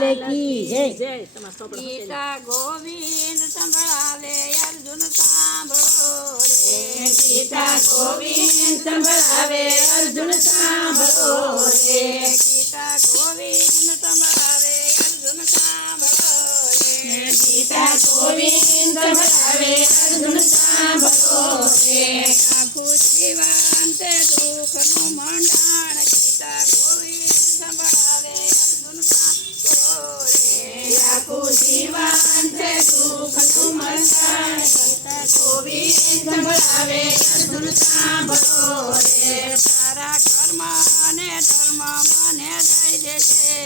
લાલ કી જય. ગીતા ગોવિંદ સંભળાવે અર્જુન સાંભળો રે. ગીતા ગોવિંદ સંભળાવે અર્જુન સાંભળો રે. ગીતા ગોવિંદ સંભળાવે અર્જુન સાંભળો રે. ગીતા ગોવિંદ સંભળાવે અર્જુન સાંભળો રે. આખું જીવન તે દુઃખનું મંડાણ ગીતા ગોવિંદ સંભળાવે અર્જુન સાંભળો રે. આખું જીવન છે દુઃખનું મંડાણ ગીતા ગોવિંદ સંભળાવે અર્જુન સાંભળો રે. તારા કર્મ અને ધર્મ મને દઈ દેજે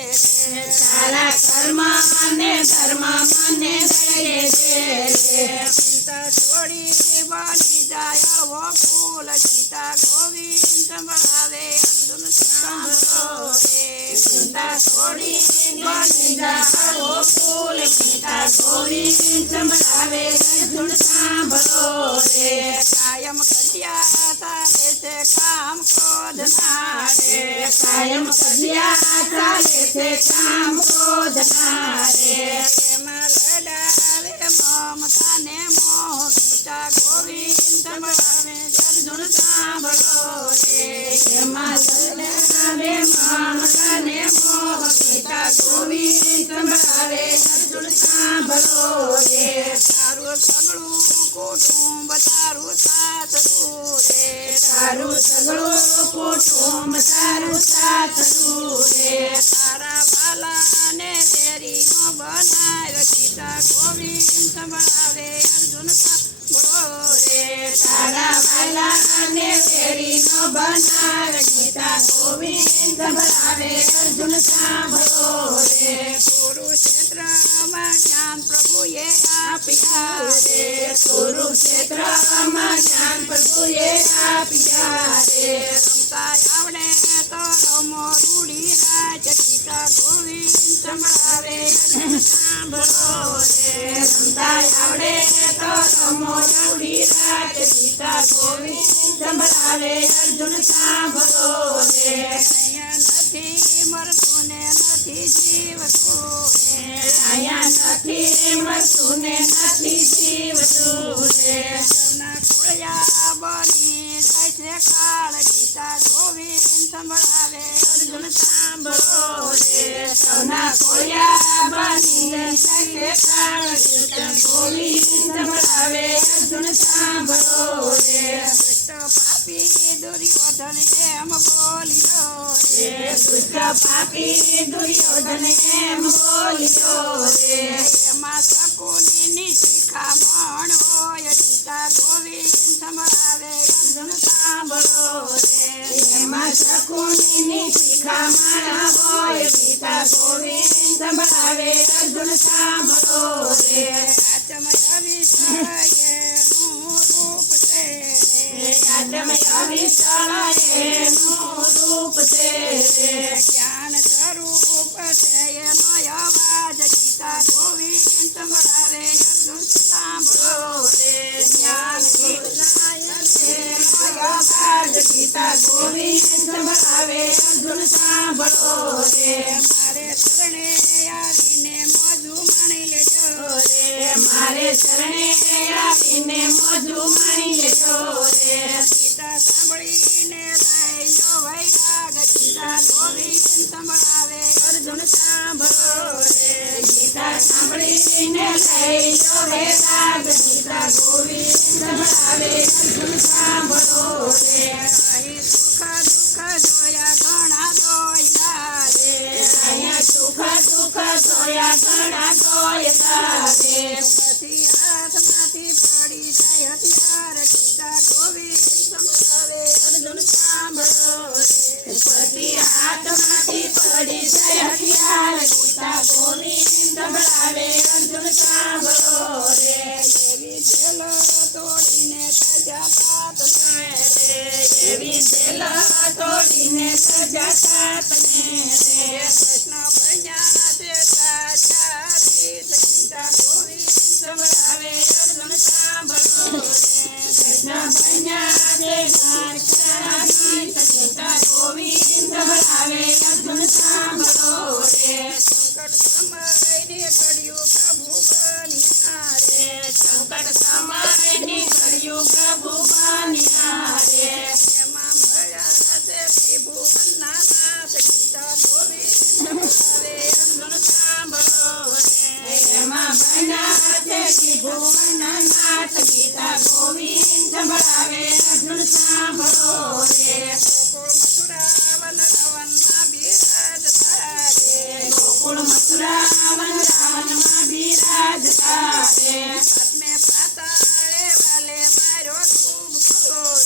રે. તારા કર્મ અને ધર્મ મને દઈ દેજે રે. ચિંતા છોડી બની જાય અળવો ફૂલ ગીતા ગોવિંદ સંભળાવે અર્જુન સાંભળો રે. ચિંતા છોડી બની જાઓ ફૂલ ગીતા ગોવિંદ સંભળાવે અર્જુન સાંભળો રે. કાયમ કટ્યા ચાલે છે કામ ક્રોધ ના રે. કાયમ કજ્યા ચાલે છે કામ ક્રોધ ના રે. એમાં લડાવે મમતા ને મોહ ગીતા ગોવિંદ સંભળાવે અર્જુન સાંભળો રે. એમાં લડાવે મમતા ને મોહ ગીતા ગોવિંદ સંભળાવે અર્જુન સાંભળો રે. તારું સગળું કુટુંબ તારું સાસરું રે. તારું સગળું કુટુંબ તારું સાસરું રે. તારા વાલાને વેરી નો બનાવ ગીતા ગોવિંદ સંભળાવે અર્જુન સાંભળો રે. તારા વાલાને વેરી નો બનાવ ગીતા ગોવિંદ સંભળાવે અર્જુન સાંભળો રે. કુરુક્ષેત્રમાં જ્ઞાન પ્રભુએ આપ્યા રે. કુરુક્ષેત્રમાં જ્ઞાન પ્રભુએ આપ્યા રે. રમતા આવડે તો રમો રૂડી રાજ ગીતા ગોવિંદ સંભળાવે અર્જુન સાંભળો રે. રમતા આવડે તો રમો રૂડી રાજ ગીતા ગોવિંદ સંભળાવે અર્જુન સાંભળો રે. અહીંયા નથી મરતું ને નથી જીવતું રે. અહીંયા નથી મરતું ને નથી જીવતું રે. સૌના ખોળિયા બની જાય છે કાળ ગીતા ગોવિંદ સંભળાવે અર્જુન સાંભળો રે. સૌના ખોળિયા બની જાય છે કાળ ગીતા ગોવિંદ સંભળાવે અર્જુન સાંભળો રે. દુષ્ટ પાપી દુર્યોધન એમ બોલ્યો રે. દુષ્ટ પાપી દુર્યોધન એમ બોલ્યો રે. એમાં શકુનીની શિખામણ હોય ગીતા ગોવિંદ સંભળાવે અર્જુન સાંભળો રે. એમાં શકુનીની શિખામણ હોય ગીતા ગોવિંદ સંભળાવે અર્જુન સાંભળો રે. કાચમય વિષયનું રૂપ છે રે. આચમય વિશાળ એનું રૂપ છે રે. જ્ઞાન સ્વરૂપ છે એનો અવાજ ગીતા ગોવિંદ સંભળાવે અર્જુન સાંભળો રે. જ્ઞાન વિનાયક છે અવાજ ગીતા ગોવિંદ સંભળાવે અર્જુન સાંભળો રે. મારે શરણે આવીને મોજું માણી લેજો રે. મારે શરણે આવીને મોજું માણી લેજો રે. ગીતા સાંભળીને લાયો વૈરાગ ગીતા ગોવિંદ સંભળાવે અર્જુન સાંભળો રે. ગીતા સાંભળીને લઈ લો વૈરાગ ગીતા ગોવિંદ સંભળાવે અર્જુન સાંભળો રે. અહીં સુખ દુઃખ જોયા ઘણા દોયલા રે. અહીંયા સુખ દુઃખ જોયા ઘણા જોયા રે. પછી હાથમાંથી પડી જાય હથિયાર ગીતા ગોવિંદ સંભળાવે અર્જુન સાંભળો રે. પછી હાથમાંથી પડી જાય હથિયાર ગીતા ગોવિંદ સંભળાવે અર્જુન સાંભળો રે. એવી જેલો તોડીને સજા પાપ લે રે. એવી જેલ તોડીને સજા કાપને રે. કૃષ્ણ બન્યા છે સાચા ગીતા ગોવિંદ મથુરા વન રાવણમાં બિરાજતા રે સાતમે પાતાળે વાલે માર્યો ધૂપ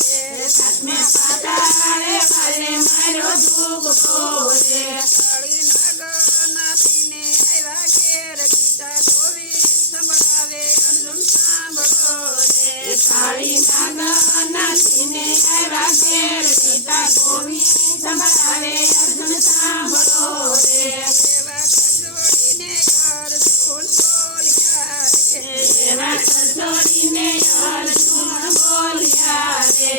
રે સાતમે પાતાળે વાલે માર્યો ધૂપકો રે કાળી નાગનાથીને આવ્યા ઘેર ગીતા ગોવિંદ સંભળાવે અર્જુન સાંભળો રે કાળી નાગનાથીને આવ્યા ઘેર ગીતા ગોવિંદ સંભળાવે અર્જુન સાંભળો રે એવા ખજોડીને અર્જુન બોલ્યા રે એવા કરજોડીને અર્જુન બોલ્યા રે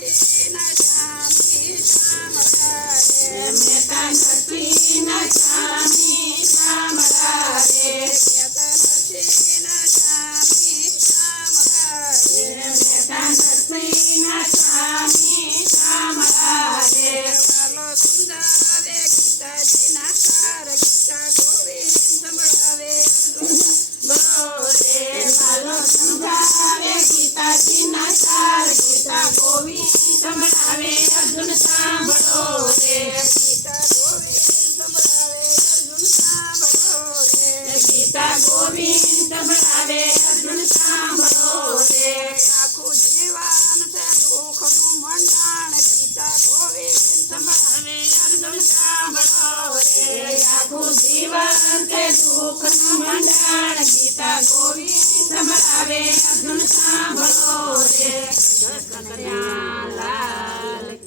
નરસિંહના સ્વામી સાંભળા રે મહેતા નરસિંહના સ્વામી સાંભળા રે નરસિંહના સ્વામી સાંભળા રે મહેતા નરસિંહના સ્વામી સાંભળા રે વાલો સમજાવે ગીતાજીના સાર ગીતા ગોવિંદ સંભળાવે બોલે વાલો સમજાવે ગીતાજીના સાર ગીતા ગોવિંદ સંભળાવે અર્જુન સાંભળો રે ગીતા ગોવિંદ સંભળાવે અર્જુન સાંભળો રે ગીતા ગોવિંદ સંભળાવે અર્જુન સાંભળો રે આખું જીવન છે દુઃખનું મંડાણ ગીતા ગોવિંદ સંભળાવે અર્જુન સાંભળો રે આખું જીવન તે દુઃખનું મંડાણ ગીતા ગોવિંદ સંભળાવે અર્જુન